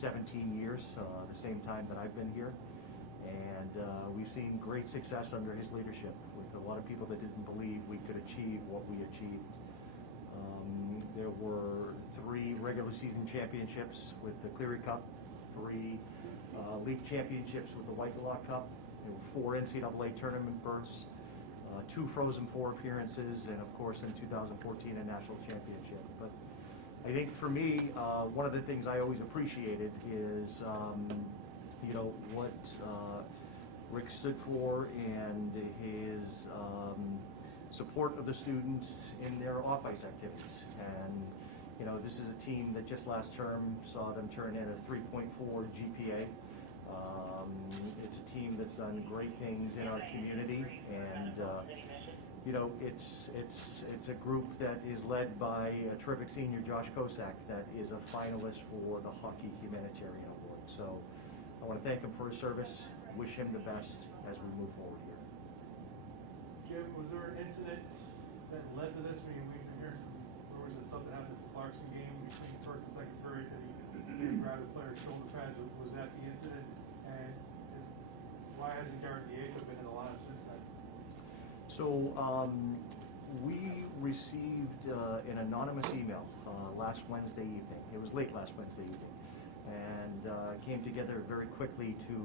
17 years, the same time that I've been here. And we've seen great success under his leadership with a lot of people that didn't believe we could achieve what we achieved. There were 3 regular season championships with the Cleary Cup, 3 league championships with the Whitelaw Cup. There were 4 NCAA tournament berths, 2 Frozen Four appearances, and of course in 2014 a national championship. But I think for me, one of the things I always appreciated is what Rick stood for and his support of the students in their off-ice activities. And this is a team that just last term saw them turn in a 3.4 GPA. It's a team that's done great things in our community, and it's a group that is led by a terrific senior, Josh Kosak, that is a finalist for the Hockey Humanitarian Award. So I want to thank him for his service, wish him the best as we move forward here. Jim, was there an incident that led to this? I mean, we've been hearing some rumors that something happened at the Clarkson game between first and second period, that he grabbed the player's shoulder pads. Was that the incident? And why hasn't Garrett Diego been in the lineup since then? So we received an anonymous email last Wednesday evening. It was late last Wednesday evening, and came together very quickly to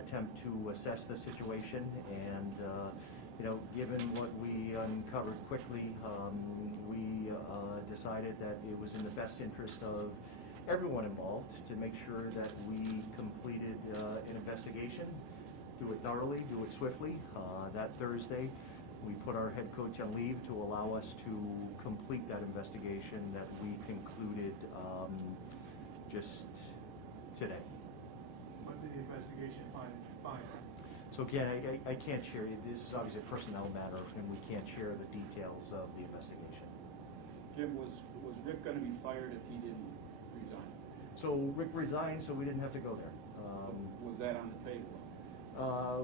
attempt to assess the situation. And given what we uncovered quickly, we decided that it was in the best interest of everyone involved to make sure that we completed an investigation, do it thoroughly, do it swiftly. That Thursday, we put our head coach on leave to allow us to complete that investigation that we concluded just today. What did the investigation find? So again, I can't share. This is obviously a personnel matter, and we can't share the details of the investigation. Jim, was Rick going to be fired if he didn't resign? So Rick resigned, so we didn't have to go there. Was that on the table?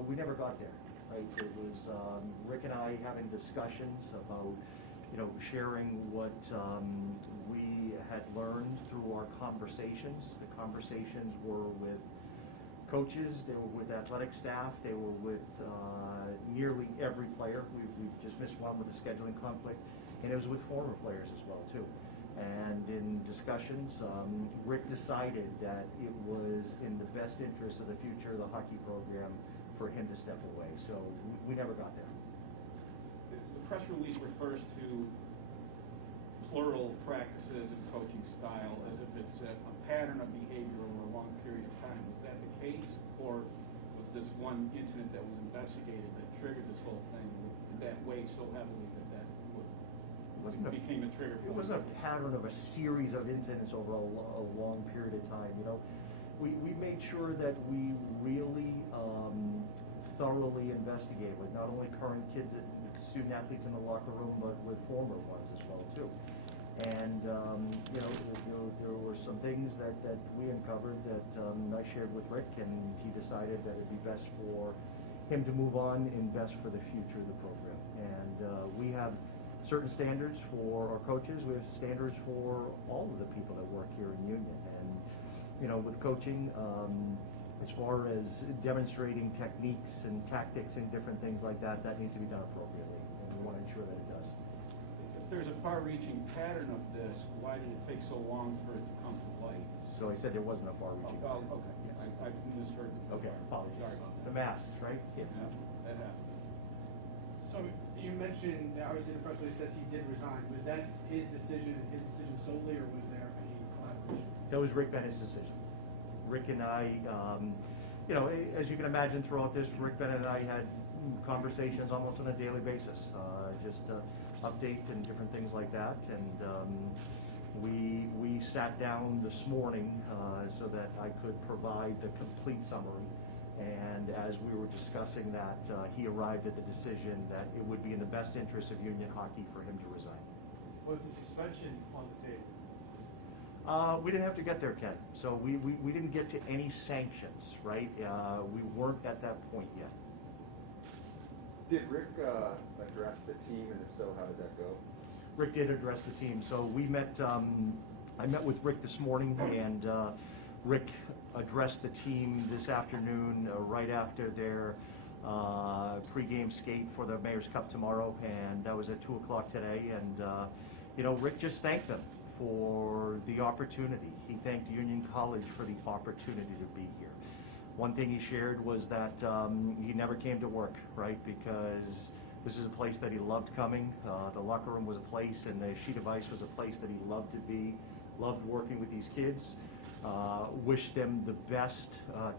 We never got there. Right? It was Rick and I having discussions about sharing what we had learned through our conversations. The conversations were with coaches, they were with athletic staff, they were with nearly every player. We've just missed one with a scheduling conflict, and it was with former players as well too. And in discussions, Rick decided that it was in the best interest of the future of the hockey program for him to step away. So we never got there. The press release refers to plural practices and coaching style as if it's a pattern of behavior over a long period of time. Was that the case, or was this one incident that was investigated that triggered this whole thing? Did that weigh so heavily that became a trigger point? It wasn't a pattern of a series of incidents over a long period of time. We made sure that we really thoroughly investigate with not only current kids, student athletes in the locker room, but with former ones as well too. And there were some things that we uncovered that I shared with Rick, and he decided that it'd be best for him to move on and best for the future of the program. And we have certain standards for our coaches. We have standards for all of the people that work here in Union. And with coaching, as far as demonstrating techniques and tactics and different things like that, that needs to be done appropriately, and we want to ensure that it does. If there's a far-reaching pattern of this, why did it take so long for it to come to light? So I said there wasn't a far-reaching pattern. Oh, okay. Yes. I misheard. Okay, apologies. Sorry about that. The masks, right? Yeah, that happened. So you mentioned, obviously the press release says he did resign. Was that his decision solely, or was there any collaboration? That was Rick Bennett's decision. Rick and I, as you can imagine throughout this, Rick Bennett and I had conversations almost on a daily basis, just update and different things like that. And we sat down this morning so that I could provide the complete summary. And as we were discussing that, he arrived at the decision that it would be in the best interest of Union Hockey for him to resign. Was the suspension on the table? We didn't have to get there, Ken. So we didn't get to any sanctions, right? We weren't at that point yet. Did Rick address the team, and if so, how did that go? Rick did address the team. So we met I met with Rick this morning, and Rick addressed the team this afternoon right after their pregame skate for the Mayor's Cup tomorrow, and that was at 2 o'clock today. And Rick just thanked them for the opportunity. He thanked Union College for the opportunity to be here. One thing he shared was that he never came to work, right, because this is a place that he loved coming. The locker room was a place, and the sheet of ice was a place that he loved to be, loved working with these kids. Wish them the best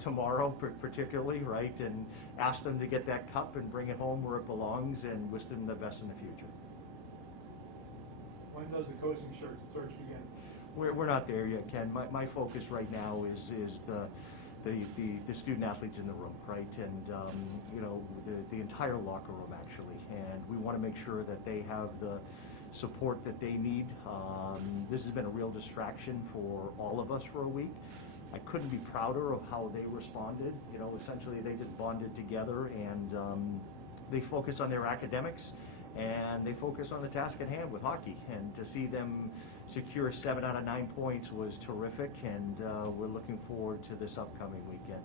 tomorrow, particularly, right, and ask them to get that cup and bring it home where it belongs, and wish them the best in the future. When does the coaching search begin? We're not there yet, Ken. My focus right now is the student athletes in the room, right, and the entire locker room actually, and we want to make sure that they have the support that they need. This has been a real distraction for all of us for a week. I couldn't be prouder of how they responded. Essentially they just bonded together, and they focus on their academics, and they focus on the task at hand with hockey. And to see them secure 7 out of 9 points was terrific, and we're looking forward to this upcoming weekend.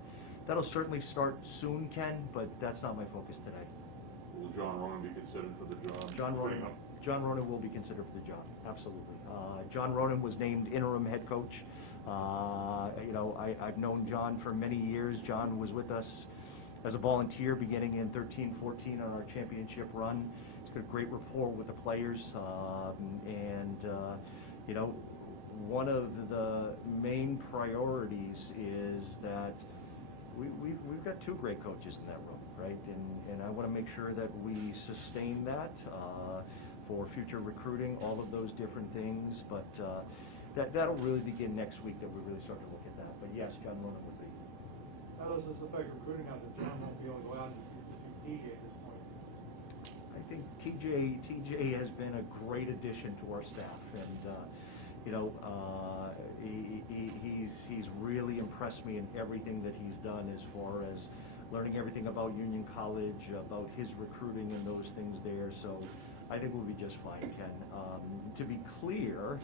That'll certainly start soon, Ken, but that's not my focus today. Will John Ronan be considered for the job? John Ronan will be considered for the job, absolutely. John Ronan was named interim head coach. I've known John for many years. John was with us as a volunteer beginning in 13-14 on our championship run. He's got a great rapport with the players, one of the main priorities is that we've got 2 great coaches in that room, right? And I want to make sure that we sustain that for future recruiting, all of those different things. But that'll really begin next week, that we really start to look at that. But yes, John Ronan would be. How does this affect recruiting now that John won't be able to go out and see TJ at this point? I think TJ has been a great addition to our staff, and he's really impressed me in everything that he's done as far as learning everything about Union College, about his recruiting and those things there. So I think we'll be just fine, Ken. To be clear,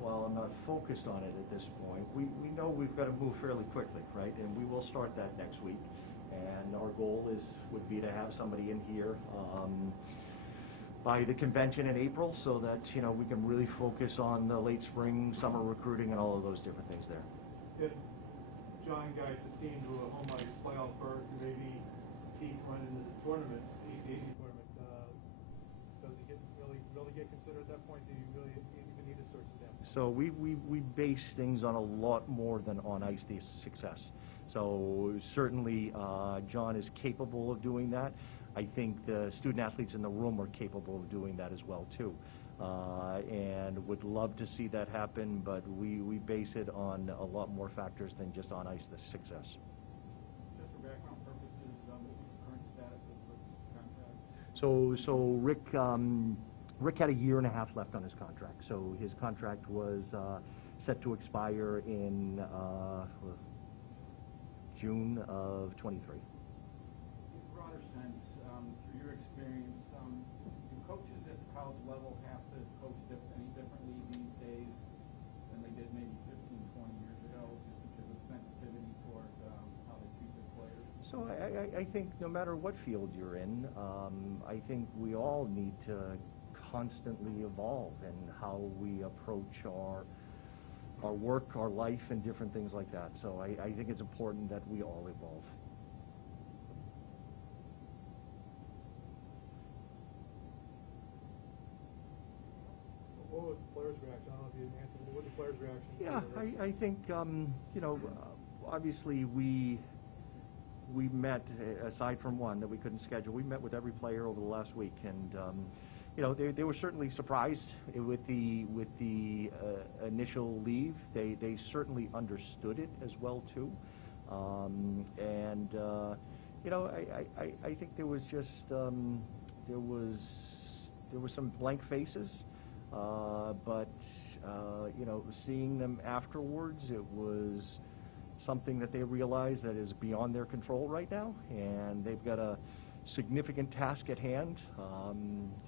while I'm not focused on it at this point, we know we've got to move fairly quickly, right? And we will start that next week. And our goal would be to have somebody in here by the convention in April, so that we can really focus on the late spring, summer recruiting, and all of those different things there. If John guides his team to a home ice playoff berth, maybe Keith run into the tournament, ACAC tournament, does he really get considered at that point? Do you really even need to search it down? So we base things on a lot more than on ice success. So certainly John is capable of doing that. I think the student athletes in the room are capable of doing that as well too, and would love to see that happen, but we base it on a lot more factors than just on ice success. Just for background purposes, what was the current status of Rick's contract? So Rick had a year and a half left on his contract. So his contract was set to expire in June of 23. In a broader sense, through your experience, do coaches at the college level have to coach any differently these days than they did maybe 15, 20 years ago, just because of sensitivity toward how they treat their players? So I think no matter what field you're in, I think we all need to constantly evolve in how we approach our work, our life, and different things like that. So I think it's important that we all evolve. What was the players' reaction? I don't know if you answered, but what was the players' reaction? Yeah, I think, obviously we met, aside from one that we couldn't schedule, we met with every player over the last week, and they were certainly surprised with the initial leave. They certainly understood it as well too, I think there was just there was some blank faces, but seeing them afterwards, it was something that they realized that is beyond their control right now, and they've got a significant task at hand.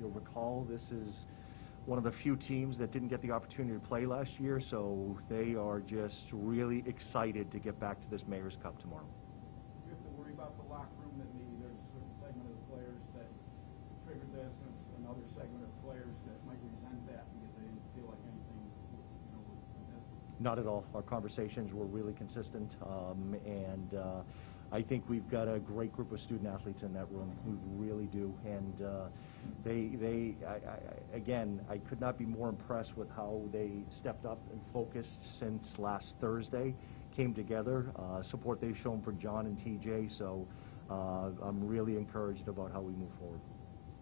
You'll recall this is one of the few teams that didn't get the opportunity to play last year, so they are just really excited to get back to this Mayor's Cup tomorrow. You have to worry about the locker room, that maybe there's a certain segment of the players that triggered this, and another segment of players that might resent that because they didn't feel like anything, was contested? Not at all. Our conversations were really consistent, and I think we've got a great group of student athletes in that room. We really do, and again, I could not be more impressed with how they stepped up and focused since last Thursday, came together, support they've shown for John and TJ, so I'm really encouraged about how we move forward.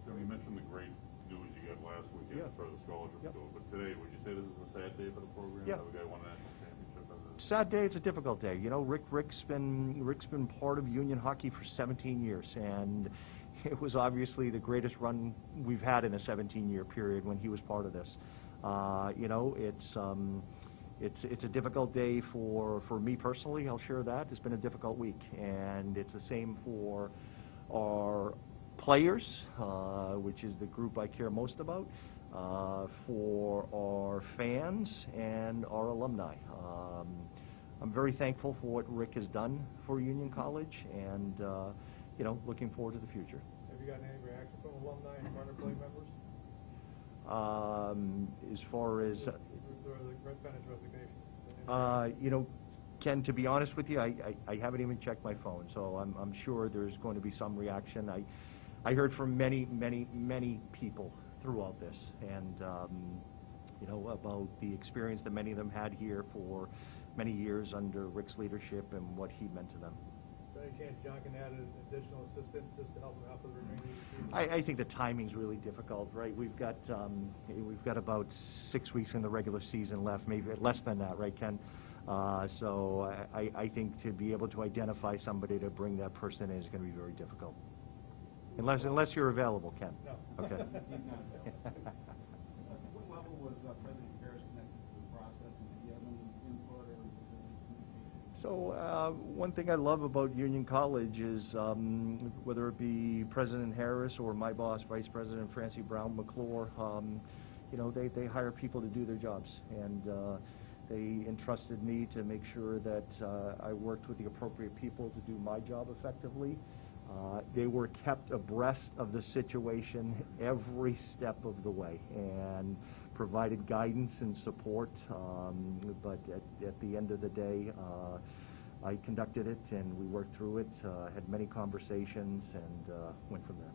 Jim, you mentioned the great news you got last weekend as far as the scholarship goes, but today, would you say this is a sad day for the program? Yeah. Have a guy won a national championship? Sad day. It's a difficult day. You know, Rick's been part of Union hockey for 17 years, and it was obviously the greatest run we've had in a 17-year period when he was part of this. You know, it's a difficult day for me personally. I'll share that. It's been a difficult week, and it's the same for our players, which is the group I care most about, for our fans and our alumni. I'm very thankful for what Rick has done for Union College, and you know, looking forward to the future. Have you gotten any reaction from alumni and minor play members? As far as The Bennett's resignation. you know, Ken, to be honest with you, I haven't even checked my phone, so I'm sure there's going to be some reaction. I heard from many people throughout this, and you know, about the experience that many of them had here for many years under Rick's leadership and what he meant to them. So any chance John can add an additional assistant just to help him out for the remainder of the season? I think the timing's really difficult, right? We've got about 6 weeks in the regular season left, maybe less than that, right, Ken? So I think to be able to identify somebody to bring that person in is going to be very difficult. Unless you're available, Ken. No. Okay. He's not available. What level was President Harris connected to the process, and did he have any input or communication? So one thing I love about Union College is whether it be President Harris or my boss, Vice President Francie Brown McClure, you know, they hire people to do their jobs, and they entrusted me to make sure that I worked with the appropriate people to do my job effectively. They were kept abreast of the situation every step of the way and provided guidance and support, but at the end of the day, I conducted it and we worked through it, had many conversations, and went from there.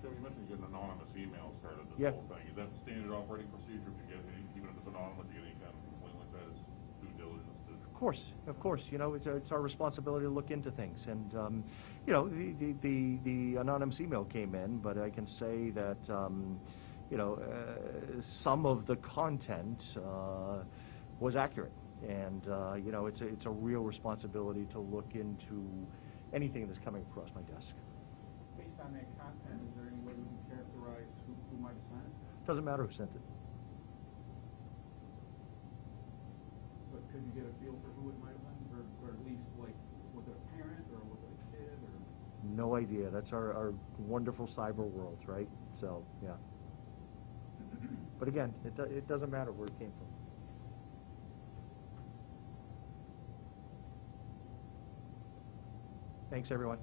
Jim, you mentioned you get an anonymous email started this Yeah. whole thing. Is that standard operating procedure? If you get any, even if it's anonymous, you get any kind of complaint like that, it's due diligence to... Of course. You know, it's our responsibility to look into things, and you know, the anonymous email came in, but I can say that you know, some of the content was accurate, and you know, it's a real responsibility to look into anything that's coming across my desk. Based on that content, is there any way we can characterize who might have sent it? Doesn't matter who sent it. But could you get a feel for who it might have been, or at least, like, was it a parent, or was it a kid, or? No idea. That's our wonderful cyber world, right? So, yeah. But again, it doesn't matter where it came from. Thanks, everyone.